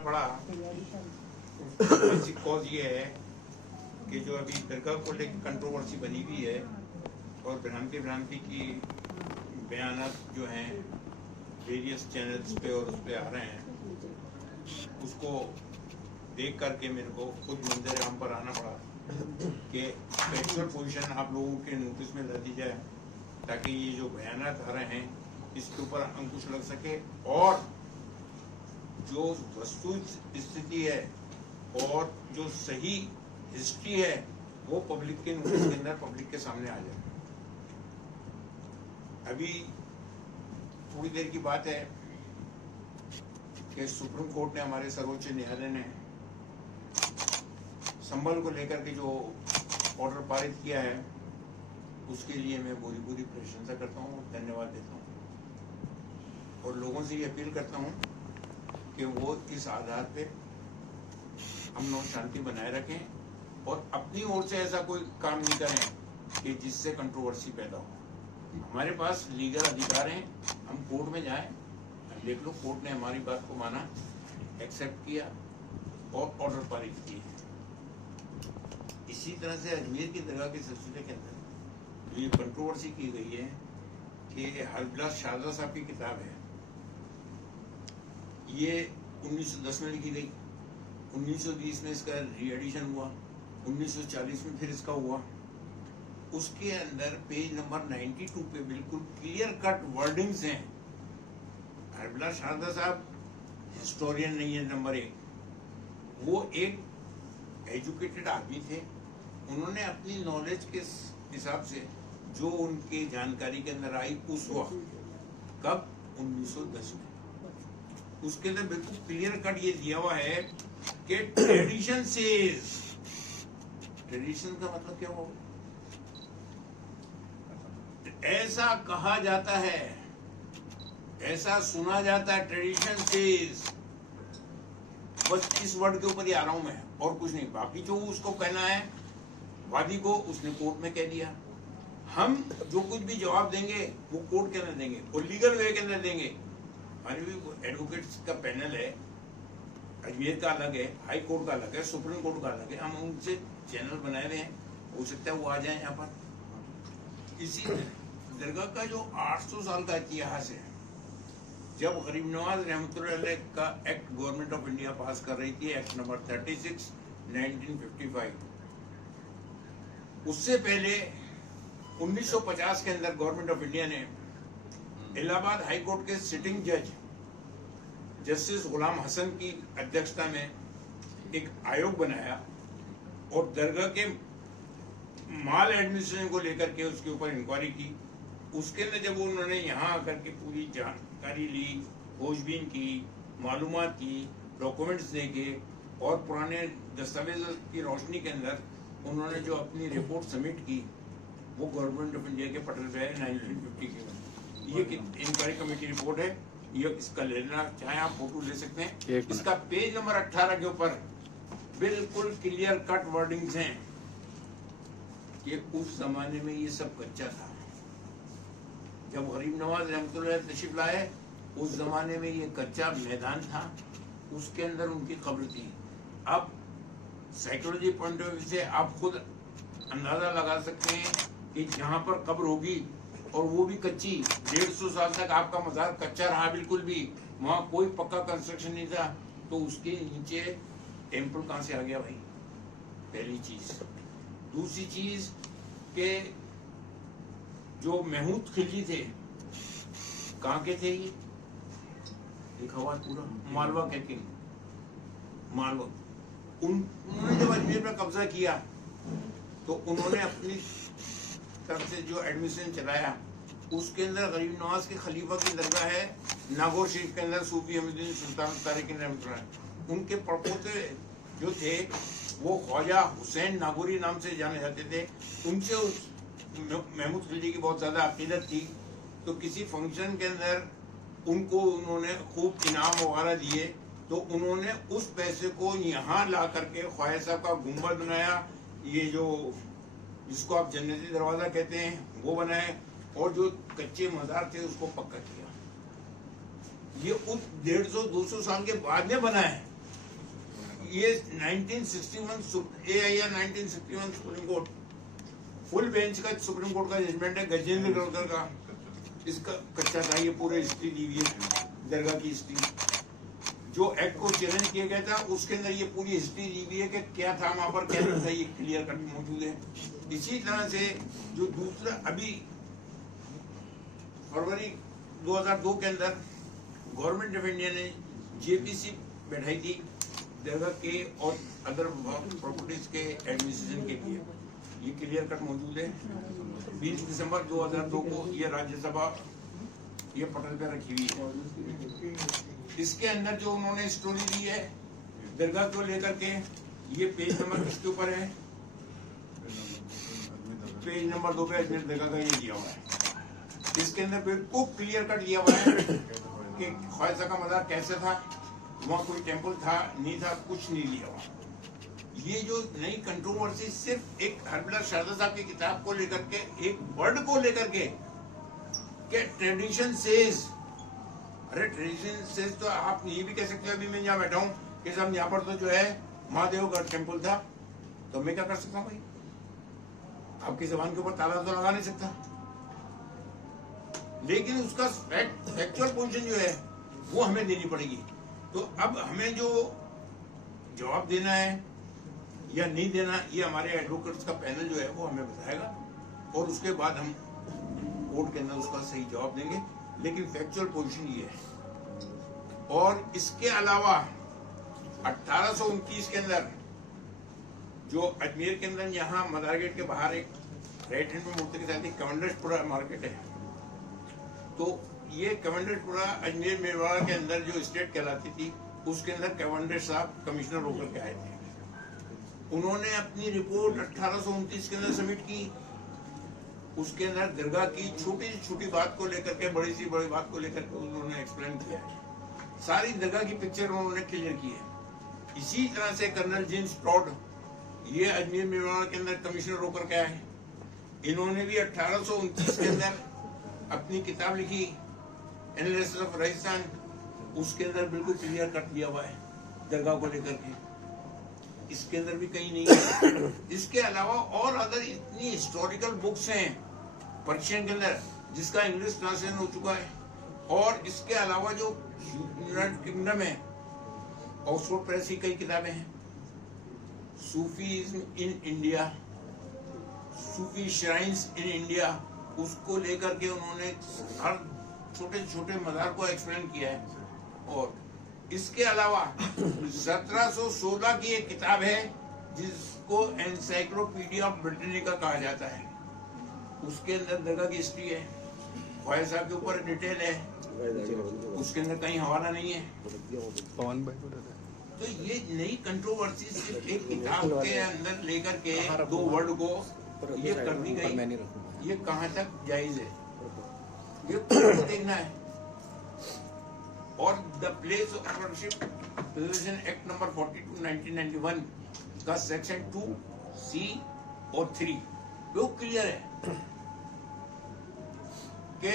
पड़ा। Basic cause ये है कि जो अभी दरगाह को लेकर कंट्रोवर्सी बनी हुई है और भ्रांति की बयानात जो हैं वेरियस चैनल्स पे और उस पे आ रहे हैं, उसको देख करके मेरे को खुद मंदिर आम पर आना पड़ा कि एक्चुअल पोजीशन आप लोगों के नोटिस में ला दी जाए ताकि ये जो बयानात आ रहे हैं इसके ऊपर अंकुश लग सके और जो वस्तु स्थिति है और जो सही हिस्ट्री है वो पब्लिक के नोटिस के अंदर पब्लिक के सामने आ जाए। अभी थोड़ी देर की बात है कि सुप्रीम कोर्ट ने, हमारे सर्वोच्च न्यायालय ने संभल को लेकर के जो ऑर्डर पारित किया है उसके लिए मैं पूरी प्रशंसा करता हूँ, धन्यवाद देता हूँ और लोगों से ये अपील करता हूँ कि वो इस आधार पे अमन और शांति बनाए रखें और अपनी ओर से ऐसा कोई काम नहीं करें कि जिससे कंट्रोवर्सी पैदा हो। हमारे पास लीगल अधिकार हैं, हम कोर्ट में जाएं, देख लो कोर्ट ने हमारी बात को माना, एक्सेप्ट किया और ऑर्डर पारित किए। इसी तरह से अजमेर की दरगाह के सिलसिले के अंदर ये कंट्रोवर्सी की गई है कि हरबिलास शारदा साहब की किताब है, ये 1910 में लिखी गई, 1920 में इसका री एडिशन हुआ, 1940 में फिर इसका हुआ। उसके अंदर पेज नंबर 92 पे बिल्कुल क्लियर कट वर्डिंग्स हैं। हरबिलास शारदा साहब हिस्टोरियन नहीं है, नंबर 1, वो एक एजुकेटेड आदमी थे। उन्होंने अपनी नॉलेज के हिसाब से जो उनकी जानकारी के अंदर आई उस वक्त, कब 1910 में, उसके अंदर बिल्कुल क्लियर कट ये दिया हुआ है कि ट्रेडिशन से, ट्रेडिशन का मतलब क्या होगा, ऐसा कहा जाता है, ऐसा सुना जाता है, ट्रेडिशन से, बस इस वर्ड के ऊपर ही आ रहा हूं मैं और कुछ नहीं। बाकी जो उसको कहना है वादी को, उसने कोर्ट में कह दिया। हम जो कुछ भी जवाब देंगे वो कोर्ट के अंदर देंगे और लीगल वे के अंदर देंगे। हमारे भी एडवोकेट्स का पैनल है, अजमेर का अलग है, हाई कोर्ट का अलग है, सुप्रीम कोर्ट का अलग है। हम उनसे चैनल बनाए हुए हैं, हो सकता है वो आ जाए यहाँ पर। इसी दरगाह का जो 800 साल का इतिहास है, जब गरीब नवाज रहमतुल्लाह अलैह का एक्ट गवर्नमेंट ऑफ इंडिया पास कर रही थी, एक्ट नंबर 36 1955, उससे पहले 1950 के अंदर गवर्नमेंट ऑफ इंडिया ने इलाहाबाद हाई कोर्ट के सिटिंग जज जस्टिस गुलाम हसन की अध्यक्षता में एक आयोग बनाया और दरगाह के माल एडमिनिस्ट्रेशन को लेकर के उसके ऊपर इंक्वायरी की। उसके अंदर जब उन्होंने यहाँ आकर के पूरी जानकारी ली, खोजबीन की, मालूमात की, डॉक्यूमेंट्स देखे और पुराने दस्तावेज की रोशनी के अंदर उन्होंने जो अपनी रिपोर्ट सबमिट की, वो गवर्नमेंट ऑफ इंडिया के पटल पे है 1950 के। ये इंक्वायरी कमेटी रिपोर्ट है, ये इसका लेना चाहे आप फोटो ले सकते हैं। इसका पेज नंबर 18 के ऊपर बिल्कुल क्लियर कट वर्डिंग्स हैं कि उस जमाने में ये सब कच्चा था। जब गरीब नवाज रहमतुल्लाह तशरीफ लाए, उस जमाने में ये कच्चा मैदान था, उसके अंदर उनकी कब्र थी। अब साइकोलॉजी पॉइंट ऑफ व्यू से आप खुद अंदाजा लगा सकते हैं कि जहाँ पर कब्र होगी और वो भी कच्ची, 150 साल तक आपका मजार कच्चा रहा, बिल्कुल भी वहाँ कोई पक्का कंस्ट्रक्शन नहीं था, तो उसके नीचे टेम्पल कहाँ से आ गया भाई? पहली चीज। दूसरी चीज के जो महमूद खिलजी थे, कहाँ के थे? ये लिखा हुआ पूरा, मालवा के किंग, मालवा। उन्होंने जब अजमेर पर कब्जा किया तो उन्होंने अपनी तरफ से जो एडमिनिस्ट्रेशन चलाया, उसके अंदर गरीब नवाज के खलीफा की दरगाह है नागौर शरीफ के अंदर, सूफी अमीरुद्दीन सुल्तान तारिकीन रहमतुल्लाह। उनके पड़पोते जो थे वो ख्वाजा हुसैन नागौरी नाम से जाने जाते थे। उनसे उस महमूद खिलजी की बहुत ज्यादा अकीदत थी, तो किसी फंक्शन के अंदर उनको उन्होंने खूब इनाम वगैरह दिए, तो उन्होंने उस पैसे को यहाँ ला करके ख्वाजा साहब का गुंबद बनाया, ये जो जिसको आप जन्नती दरवाजा कहते हैं वो बनाए, और जो कच्चे मजार थे उसको पक्का किया। ये उस 150-200 साल के बाद में बना है, ये 1961 AIR 1961 supreme court full bench का सुप्रीम कोर्ट का जजमेंट है, गजेंद्र गौरकर का। इसका कच्चा था, ये पूरे हिस्ट्री दी हुई है, दरगाह की हिस्ट्री। जो एक्ट को चैलेंज किया गया था उसके अंदर ये पूरी हिस्ट्री दी हुई है कि क्या था वहां पर, क्या नहीं था, ये क्लियर कट मौजूद है। इसी तरह से जो दूसरा अभी फरवरी 2002 के अंदर गवर्नमेंट ऑफ इंडिया ने JPC बैठाई थी दरगाह के और अदर प्रॉपर्टीज के एडमिनिस्ट्रेशन के लिए, ये क्लियर कट मौजूद है। 20 दिसंबर 2002 को ये राज्यसभा ये पटल पे रखी हुई है। इसके अंदर जो उन्होंने स्टोरी दी है दरगाह को लेकर के, ये पेज नंबर किसके ऊपर है, पेज नंबर 2 पे अजमेर दरगाह का ये दिया हुआ है। इसके अंदर बिल्कुल क्लियर कट दिया हुआ है कि ख्वाजा का मज़ार कैसे था, वहाँ कोई टेम्पल था नहीं था, कुछ नहीं लिया हुआ। ये जो नई कंट्रोवर्सी सिर्फ एक हरबिला शारदा साहब की किताब को लेकर के, एक वर्ड को लेकर के, क्या ट्रेडिशन सेज, अरे ट्रेडिशन सेज तो आप ये भी कह सकते हो, अभी मैं यहाँ बैठा हूँ कि साहब यहाँ पर तो जो है महादेव का टेम्पल था, तो मैं क्या कर सकता हूँ भाई, आपकी जबान के ऊपर ताला तो लगा नहीं सकता। लेकिन उसका फैक्चुअल पोजीशन जो है वो हमें देनी पड़ेगी। तो अब हमें जो जवाब देना है या नहीं देना, ये हमारे एडवोकेट्स का पैनल जो है वो हमें बताएगा, और उसके बाद हम कोर्ट के अंदर उसका सही जवाब देंगे। लेकिन फैक्चुअल पोजीशन ये है। और इसके अलावा 1829 के अंदर जो अजमेर के अंदर यहाँ मदार गेट के बाहर एक राइट हैंड में मूर्ति के साथ एक कमांडर्सपुरा मार्केट है, तो ये कमांडर्सपुरा अजमेर मेवाड़ के अंदर जो स्टेट कहलाती थी, उसके अंदर कमांडर साहब कमिश्नर होकर के आए थे। उन्होंने अपनी रिपोर्ट 1829 के अंदर सबमिट की। उसके अंदर दरगाह की छोटी से छोटी बात को लेकर के, बड़ी सी बड़ी बात को लेकर के उन्होंने एक्सप्लेन किया है। सारी दरगाह की पिक्चर उन्होंने क्लियर की है। इसी तरह से कर्नल जेम्स टॉड, ये अजमेर मेवाड़ के अंदर कमिश्नर होकर के आए। इन्होंने भी 1829 के अंदर अपनी किताब लिखी एनालिसिस ऑफ राजस्थान, उसके अंदर बिल्कुल क्लियर कट दिया हुआ है दरगाह को लेकर के। इसके अंदर भी कहीं नहीं है। इसके अलावा और अदर इतनी हिस्टोरिकल बुक्स हैं पर्शियन के अंदर, जिसका इंग्लिश ट्रांसलेशन हो चुका है। और इसके अलावा जो यूनाइटेड किंगडम है, ऑक्सफोर्ड प्रेस की कई किताबें हैं। Sufism in India, Sufi shrines in India, उसको लेकर के उन्होंने हर छोटे छोटे मज़ार को एक्सप्लेन किया है। और इसके अलावा 1716 की एक किताब है जिसको एनसाइक्लोपीडिया ऑफ ब्रिटेनिका कहा जाता है। उसके अंदर दरगाह की हिस्ट्री है, ख्वाजा साहब के ऊपर डिटेल है, उसके अंदर कहीं हवाला नहीं है। तो ये नई कंट्रोवर्सी सिर्फ एक किताब के अंदर लेकर के दो वर्ड को ये कर दी गई, ये कहाँ तक जायज है, ये देखना है। और the place of ownership preservation act number 42 1991 का सेक्शन 2C और 3 वो क्लियर है कि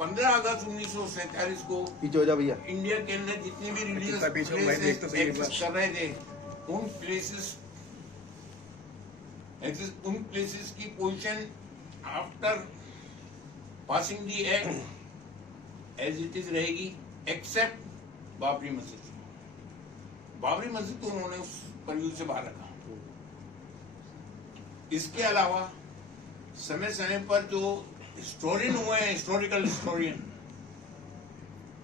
15 अगस्त 1947 को इंडिया के अंदर जितनी भी रिलीजियस प्लेसेस एग्जिस्ट कर रहे थे, उन प्लेसेस की position after passing the act as it is रहेगी, एक्सेप्ट बाबरी मस्जिद। बाबरी मस्जिद तो उन्होंने उस परव्यू से बाहर रखा। इसके अलावा समय समय पर जो हिस्टोरियन हुए हैं, हिस्टोरिकल हिस्टोरियन,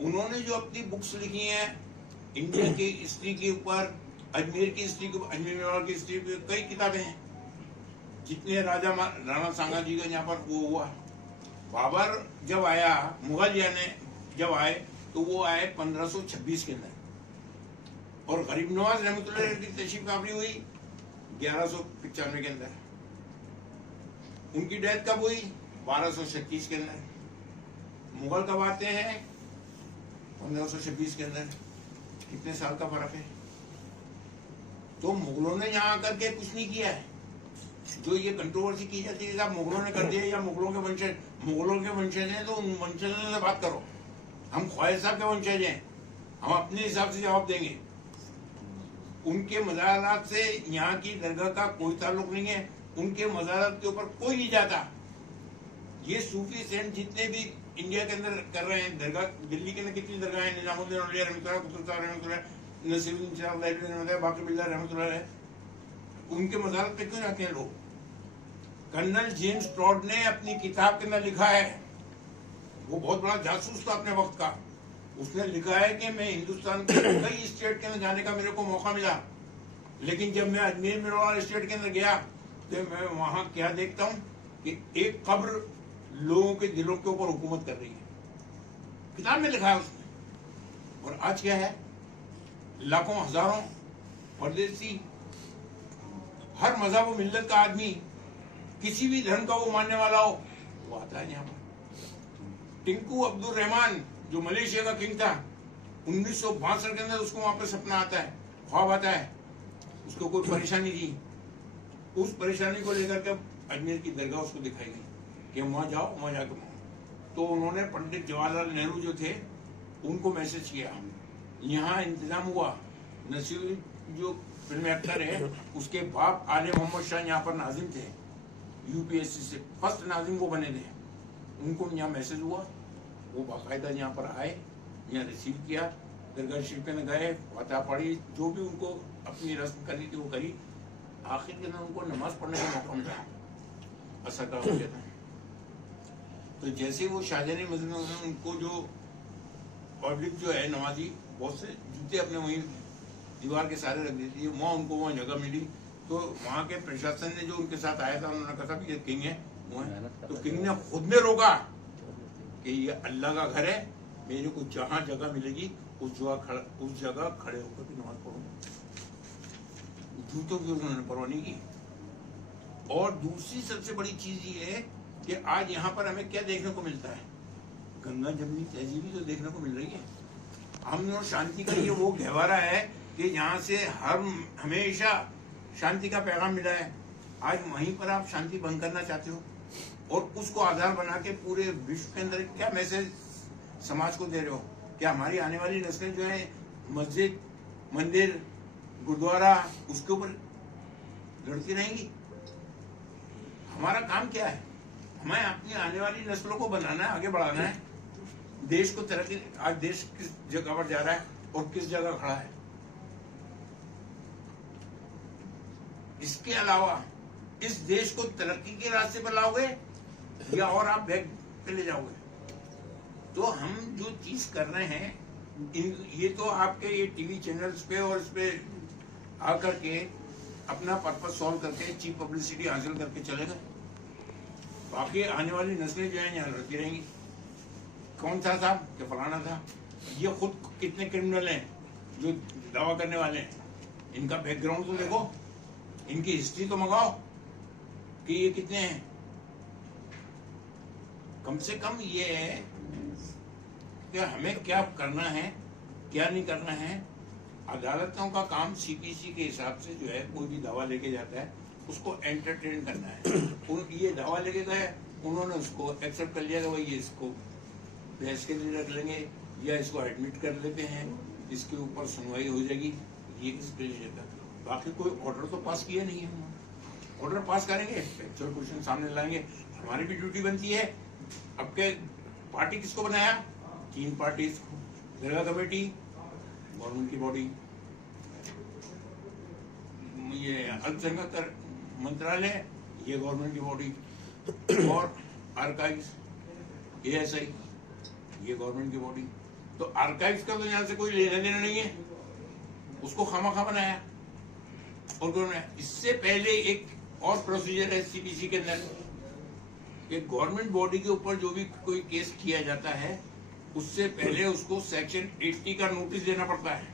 उन्होंने जो अपनी बुक्स लिखी हैं इंडिया की हिस्ट्री के ऊपर, अजमेर की हिस्ट्री के ऊपर, अजमेर मेवाड़ की हिस्ट्री के कई किताबें हैं। जितने राणा सांगा जी का यहाँ पर वो हुआ, बाबर जब आया, मुगल ने जब आए तो वो आए 1526 के अंदर, और गरीब नवाज रहमतुल्लाह की तशरीफ आवरी हुई 1195 के अंदर। उनकी डेथ कब हुई? 1236 के अंदर। मुगल कब आते हैं? 1526 के अंदर। कितने साल का फर्क है? तो मुगलों ने यहाँ आकर के कुछ नहीं किया है। जो ये कंट्रोवर्सी की जाती है मुगलों ने कर दिया या मुगलों के वंशज हैं, तो उन वंशजों से बात करो। हम ख्वाजा साहब के वंशज हैं, हम अपने हिसाब से जवाब देंगे। उनके मज़ारात से यहाँ की दरगाह का कोई ताल्लुक नहीं है, उनके मज़ारात के ऊपर कोई नहीं जाता। ये सूफी सेंट जितने भी इंडिया के अंदर कर रहे हैं, दरगाह दिल्ली के अंदर कितनी दरगाह है, निजामुद्दीन औलिया रहमतुल्लाह, कुतुब साहब रहमतुल्लाह, नसीरुद्दीन शाह रहमतुल्लाह, बाकी बिल्ला रहमतुल्लाह, उनके मज़ारात पे क्यों जाते हैं लोग? कर्नल जेम्स टॉड ने अपनी किताब के अंदर लिखा है, वो बहुत बड़ा जासूस था अपने वक्त का, उसने लिखा है कि मैं हिंदुस्तान के कई स्टेट के अंदर जाने का मेरे को मौका मिला, लेकिन जब मैं अजमेर मेवाड़ स्टेट के अंदर गया तो मैं वहां क्या देखता हूँ कि एक कब्र लोगों के दिलों के ऊपर हुकूमत कर रही है। किताब में लिखा है उसने। और आज क्या है, लाखों हजारों परदेसी, हर मजहब और मिल्लत का आदमी, किसी भी धर्म का वो मानने वाला हो, वो आता है यहाँ पर। टिंकू अब्दुल रहमान जो मलेशिया का किंग था, 1962 के अंदर उसको वहां पर सपना आता है, ख्वाब आता है, उसको कोई परेशानी थी, उस परेशानी को लेकर के अजमेर की दरगाह उसको दिखाई गई कि वहां जाओ, वहां जाकर तो उन्होंने पंडित जवाहरलाल नेहरू जो थे उनको मैसेज किया, यहाँ इंतजाम हुआ, नसीर जो फिल्म एक्टर है उसके बाप आले मोहम्मद शाह यहाँ पर नाजिम थे, यूपीएससी से फर्स्ट नाजिम वो बने थे, उनको यहाँ मैसेज हुआ, वो बाकायदा यहाँ पर आए, यहाँ रिसीव किया, दरगाह शरीफ में गए, फतह पढ़ी, जो भी उनको अपनी रस्म करनी थी वो करी, आखिर के दिन उनको नमाज पढ़ने का मौका मिला, असर का हो गया था। तो जैसे वो शाहजहानी मस्जिद में उनको जो पब्लिक जो है नमाजी, बहुत से जूते अपने वहीं दीवार के सारे रख देती है, वहाँ उनको वहाँ जगह मिली, तो वहाँ के प्रशासन ने जो उनके साथ आया था उन्होंने कहा कि ये किंग है, वो है, तो किंग ने खुद ने रोका कि ये अल्लाह का घर है, मेरे को जहाँ जगह मिलेगी उस जगह खड़े होकर भी नमाज पढ़ूंगा। जूतों की उन्होंने परवाह नहीं की। और दूसरी सबसे बड़ी चीज ये है कि आज यहाँ पर हमें क्या देखने को मिलता है, गंगा जमनी तहजीबी तो देखने को मिल रही है। अमन और शांति का ये वो गहवारा है कि यहाँ से हमेशा शांति का पैगाम मिला है। आज वहीं पर आप शांति भंग करना चाहते हो और उसको आधार बना के पूरे विश्व के अंदर क्या मैसेज समाज को दे रहे हो? क्या हमारी आने वाली नस्लें जो है मस्जिद, मंदिर, गुरुद्वारा उसके ऊपर लड़ती रहेंगी? हमारा काम क्या है? हमें अपनी आने वाली नस्लों को बनाना है, आगे बढ़ाना है, देश को तरक्की। आज देश किस जगह पर जा रहा है और किस जगह खड़ा है? इसके अलावा इस देश को तरक्की के रास्ते पर लाओगे या और आप बैग पे ले जाओगे? तो हम जो चीज कर रहे हैं ये तो आपके ये टीवी चैनल्स पे और इस पे आकर के अपना पर्पस सॉल्व करके चीप पब्लिसिटी हासिल करके चले गए। बाकी आने वाली नस्लें जो है यहाँ लड़ती रहेंगी। कौन था साहब कि फलाना था? ये खुद कितने क्रिमिनल हैं जो दावा करने वाले हैं? इनका बैकग्राउंड तो देखो, इनकी हिस्ट्री तो मंगाओ कि ये कितने हैं। कम से कम ये है कि हमें क्या करना है, क्या नहीं करना है। अदालतों का काम सीपीसी के हिसाब से जो है, कोई भी दावा लेके जाता है उसको एंटरटेन करना है। ये दावा लेके गए, उन्होंने उसको एक्सेप्ट कर लिया कि भाई ये इसको बहस के लिए रख लेंगे या इसको एडमिट कर लेते हैं, इसके ऊपर सुनवाई हो जाएगी, ये इसके लिए जाता। बाकी कोई ऑर्डर तो पास किया नहीं है। ऑर्डर पास करेंगे, फैक्चुअल क्वेश्चन सामने लाएंगे, हमारी भी ड्यूटी बनती है। अब के पार्टी किसको बनाया? 3 पार्टी, दरगाह कमेटी, गवर्नमेंट की बॉडी, ये अल्पसंख्यक मंत्रालय, ये गवर्नमेंट की बॉडी, और आर्काइव्स, ASI, ये गवर्नमेंट की बॉडी। तो आर्काइव्स का तो यहाँ से कोई लेना देना नहीं है, उसको खामखा बनाया। और इससे पहले एक और प्रोसीजर है सीपीसी के अंदर, एक गवर्नमेंट बॉडी के ऊपर जो भी कोई केस किया जाता है उससे पहले उसको सेक्शन 80 का नोटिस देना पड़ता है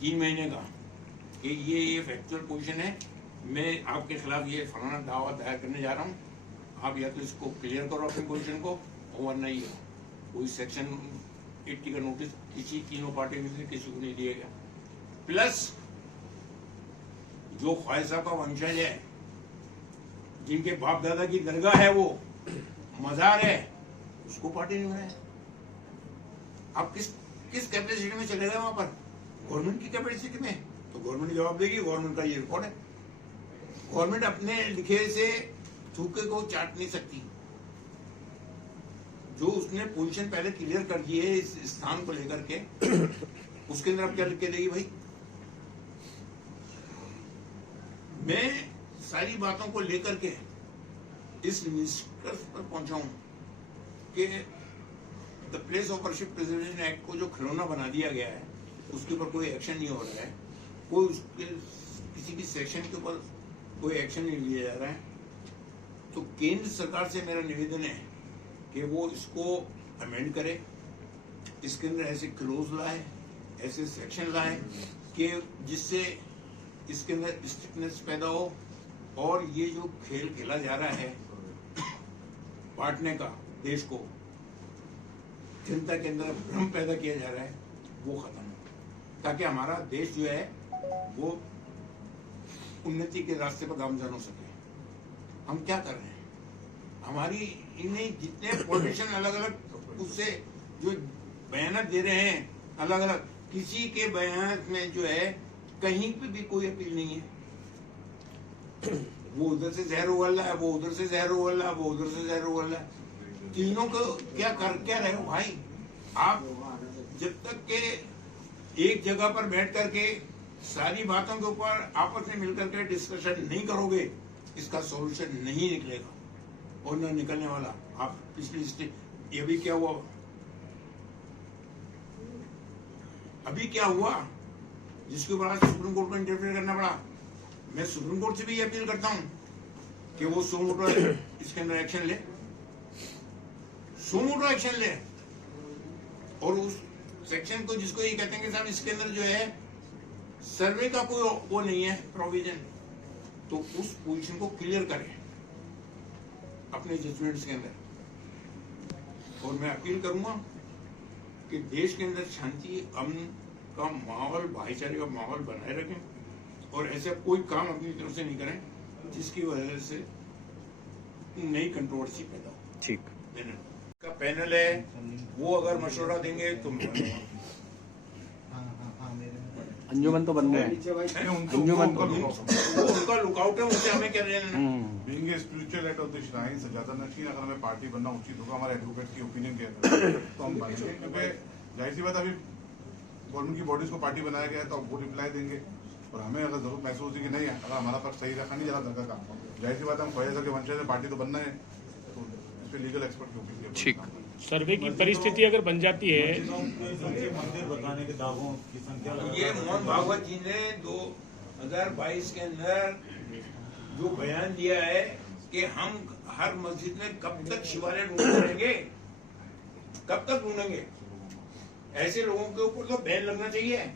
3 महीने का, कि ये फैक्चुअल पोजीशन है, मैं आपके खिलाफ ये फलाना दावा दायर करने जा रहा हूँ, आप या तो इसको क्लियर करो अपनी पोजीशन को, वरना ही कोई सेक्शन 80 का नोटिस किसी तीनों पार्टी में से किसी को नहीं दिया गया। प्लस जो ख्वाहिशा का वंशज है, जिनके बाप दादा की दरगाह है, वो मजार है, उसको पार्टी नहीं बनाया। आप किस कैपेसिटी में चले गए वहां पर? गवर्नमेंट की कैपेसिटी में। तो गवर्नमेंट जवाब देगी, गवर्नमेंट का ये रिकॉर्ड है। गवर्नमेंट अपने लिखे से थूके को चाट नहीं सकती। जो उसने पोजीशन पहले क्लियर कर दी है इस स्थान को लेकर के, उसके अंदर अब क्या लिख के देगी भाई? मैं सारी बातों को लेकर के इस निष्कर्ष पर पहुंचा हूं कि the place of worship preservation act को जो खिलौना बना दिया गया है, उसके ऊपर कोई एक्शन नहीं हो रहा है, कोई उसके किसी भी सेक्शन के ऊपर कोई एक्शन नहीं लिया जा रहा है। तो केंद्र सरकार से मेरा निवेदन है कि वो इसको अमेंड करे, इसके अंदर ऐसे क्लोज लाए, ऐसे सेक्शन लाए कि जिससे इसके अंदर स्ट्रिक्टनेस पैदा हो, और ये जो खेल खेला जा रहा है बांटने का देश को, जनता के अंदर भ्रम पैदा किया जा रहा है, वो खत्म हो, ताकि हमारा देश जो है वो उन्नति के रास्ते पर गामजन हो सके। हम क्या कर रहे हैं? हमारी इन्हें जितने पॉलिटिशियन अलग अलग उससे जो बयान दे रहे हैं अलग अलग, किसी के बयान में जो है कहीं पे भी कोई अपील नहीं है। वो उधर से जहर उगल रहा है, वो उधर से जहर उगल रहा है, वो उधर से जहर उगल रहा है। तीनों को क्या कर क्या रहे हो भाई? आप जब तक के एक जगह पर बैठ करके सारी बातों के ऊपर आपस में मिलकर के डिस्कशन नहीं करोगे, इसका सॉल्यूशन नहीं निकलेगा और न निकलने वाला। आप पिछली ये भी क्या हुआ, अभी क्या हुआ जिसके ऊपर आज सुप्रीम कोर्ट को इंटरफेयर करना पड़ा। मैं सुप्रीम कोर्ट से भी अपील करता हूं कि वो सुमोटो इसके अंदर एक्शन ले, सुमोटो एक्शन ले, और उस सेक्शन को जिसको ये कहते हैं कि साहब इसके अंदर जो है सर्वे का कोई वो नहीं है प्रोविजन, तो उस पोजीशन को क्लियर करें अपने जजमेंट्स के अंदर। और मैं अपील करूंगा कि देश के अंदर शांति, अमन का माहौल, भाईचारे का माहौल बनाए रखें, और ऐसा कोई काम अपनी तरफ से नहीं करें जिसकी वजह से नई कंट्रोवर्सी पैदा हो। ठीक का पैनल है, वो अगर मशवरा देंगे तो अंजुमन तो बन गए हैं, अंजुमन तो उनका लुकआउट है, उनसे हमें क्या लेना। Being a spiritual head of the shrine सजादा नशीन, अगर हमें पार्टी बनना उचित होगा हमारे एडवोकेट की ओपिनियन के अंदर, तो हम बनेंगे। क्योंकि जाहिर सी बात, अभी गवर्नमेंट की बॉडीज को पार्टी बनाया गया है तो अब वो रिप्लाई देंगे, और हमें अगर जरूरत महसूस हुई कि नहीं है, अगर हमारा पक्ष सही रखा नहीं जा रहा का, जाहिर सी बात हम ख्वाजा के वंशज से पार्टी तो बनना है, तो इस पर लीगल एक्सपर्ट की ओपिनियन। ठीक। सर्वे की परिस्थिति अगर बन जाती है, मंदिर बताने के दावों की संख्या, ये मोहन भागवत जी ने 2022 के अंदर जो बयान दिया है कि हम हर मस्जिद में कब तक शिवालय ढूंढेंगे, कब तक ढूंढेंगे? ऐसे लोगों के ऊपर तो बैन लगना चाहिए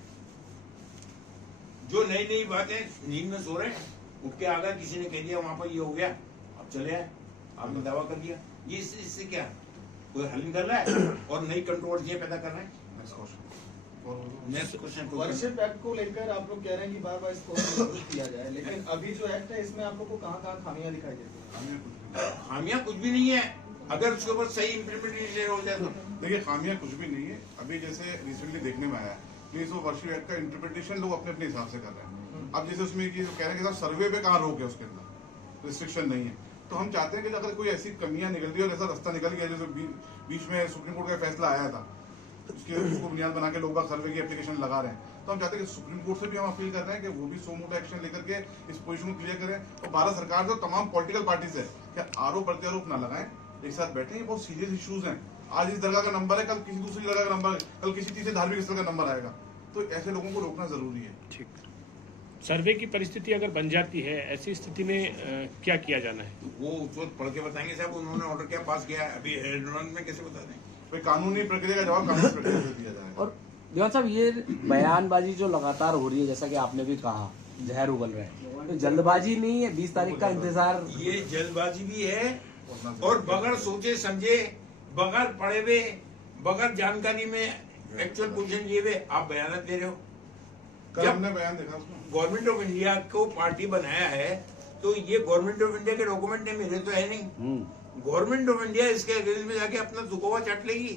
जो नई नई बातें नींद में सो रहे हैं, उठ के आ गए, किसी ने कह दिया वहां पर ये हो गया, अब चले आए, आपने दावा कर दिया, ये इससे क्या कोई हल निकल रहा है और नई कंट्रोवर्सियां पैदा कर रहे हैं। Next question. वर्शिप एक्ट को लेकर आप लोग कह रहे हैं कि बार बार इसको मजबूत किया जाए, लेकिन अभी जो एक्ट है इसमें आप लोग को कहाँ खामियां दिखाई देती है? खामियां कुछ भी नहीं है, अगर उसके ऊपर सही इम्प्लीमेंटेशन हो जाए तो। देखिए, खामियां कुछ भी नहीं है। अभी जैसे रिसेंटली देखने में आया, प्लीज वो वर्शिप एक्ट का इंटरप्रिटेशन लोग अपने अपने हिसाब से कर रहे हैं। अब जैसे उसमें ये कह रहे हैं कि सर्वे पे कहाँ रोक है, उसके अंदर रिस्ट्रिक्शन नहीं है, तो हम चाहते हैं कि अगर कोई ऐसी कमियां निकल रही है और ऐसा रास्ता निकल गया, जैसे बीच में सुप्रीम कोर्ट का फैसला आया था, उसको बुनियाद बना के लोग बाग सर्वे की एप्लीकेशन लगा रहे हैं, तो हम चाहते हैं कि सुप्रीम कोर्ट से भी हम अपील कर रहे हैं कि वो भी सो मोटो एक्शन लेकर के इस पोजीशन को क्लियर करें, और भारत सरकार से तमाम पॉलिटिकल पार्टी से क्या आरोप प्रत्यारोप ना लगाएं, एक साथ बैठे। ये बहुत सीरियस इश्यूज हैं। आज इस दरगाह का नंबर है, कल किसी दूसरी जगह का नंबर, कल किसी तीसरे धार्मिक स्थल का नंबर आएगा, तो ऐसे लोगों को रोकना जरूरी है। ठीक। सर्वे की परिस्थिति अगर बन जाती है, ऐसी स्थिति में क्या किया जाना है? वो उस वक्त पढ़ के बताएंगे साहब, उन्होंने ऑर्डर क्या पास किया है, अभी एडवांस में कैसे बता दें? कोई कानूनी प्रक्रिया का जवाब कानूनी प्रक्रिया से दिया जाएगा। और दीवान साहब, ये बयानबाजी जो लगातार हो रही है, जैसा कि आपने भी कहा, जहर उगल रहा है, तो जल्दबाजी नहीं है? 20 तारीख का इंतजार। ये जल्दबाजी भी है, और बगैर सोचे समझे, बगैर पढ़े हुए, बगैर जानकारी में एक्चुअल पोजीशन लिए हुए आप बयान दे रहे हो। कल हमने बयान देखा उसमें, गवर्नमेंट ऑफ इंडिया को पार्टी बनाया है, तो ये गवर्नमेंट ऑफ इंडिया के डॉक्यूमेंट है, मेरे तो है नहीं। गवर्नमेंट ऑफ इंडिया इसके अगेंस्ट में जाके अपना दुखोवा चाट लेगी।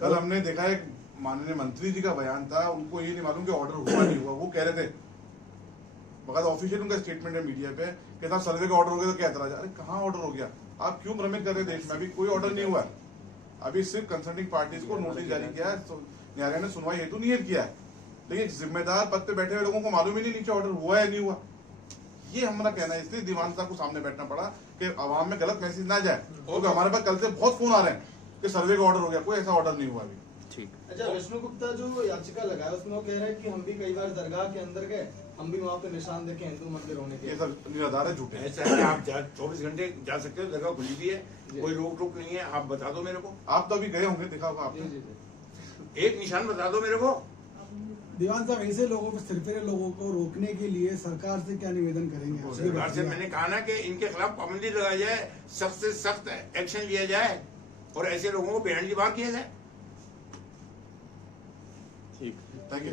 कल हमने देखा एक माननीय मंत्री जी का बयान था, उनको ये नहीं मालूम कि ऑर्डर हुआ नहीं हुआ। वो कह रहे थे बकायदा ऑफिशियल उनका स्टेटमेंट है मीडिया पे कि साहब सर्वे का ऑर्डर हो गया तो क्या एतराज? अरे कहाँ ऑर्डर हो गया? आप क्यों भ्रमित कर रहे हैं देश में? अभी कोई ऑर्डर नहीं हुआ है। अभी सिर्फ कंसर्निंग पार्टीज को नोटिस जारी किया है, तो न्यायालय ने सुनवाई हेतु नियत किया है, लेकिन जिम्मेदार पद पे बैठे हुए लोगों को मालूम ही नहीं नीचे ऑर्डर हुआ है नहीं हुआ। ये हमारा कहना है, इसलिए दीवान साहब को सामने बैठना पड़ा कि आवाम में गलत मैसेज ना जाए, क्योंकि हमारे पास कल से बहुत फोन आ रहे हैं कि सर्वे का ऑर्डर हो गया, कोई ऐसा ऑर्डर नहीं हुआ अभी। अच्छा, विष्णु गुप्ता जो याचिका लगाया उसमें वो कह रहे हैं कि हम भी कई बार दरगाह के अंदर गए, हम भी वहाँ पे निशान देखे हिंदू मंदिर होने के। ये सब निराधार है, झूठे हैं। ऐसा है कि आप 24 घंटे जा सकते हो, जगह खुली भी है, कोई रोक टोक नहीं है। आप बता दो मेरे को, आप तो अभी गए होंगे, देखा होगा आपने। जी जी जी। एक निशान बता दो मेरे को। दीवान साहब, ऐसे लोगों को, सिरफिरे लोगों को रोकने के लिए सरकार से क्या निवेदन करेंगे? सरकार से मैंने कहा ना कि इनके खिलाफ पाबंदी लगाई जाए, सख्त से सख्त एक्शन लिया जाए और ऐसे लोगों को बेहद बार किया जाए। Thank you.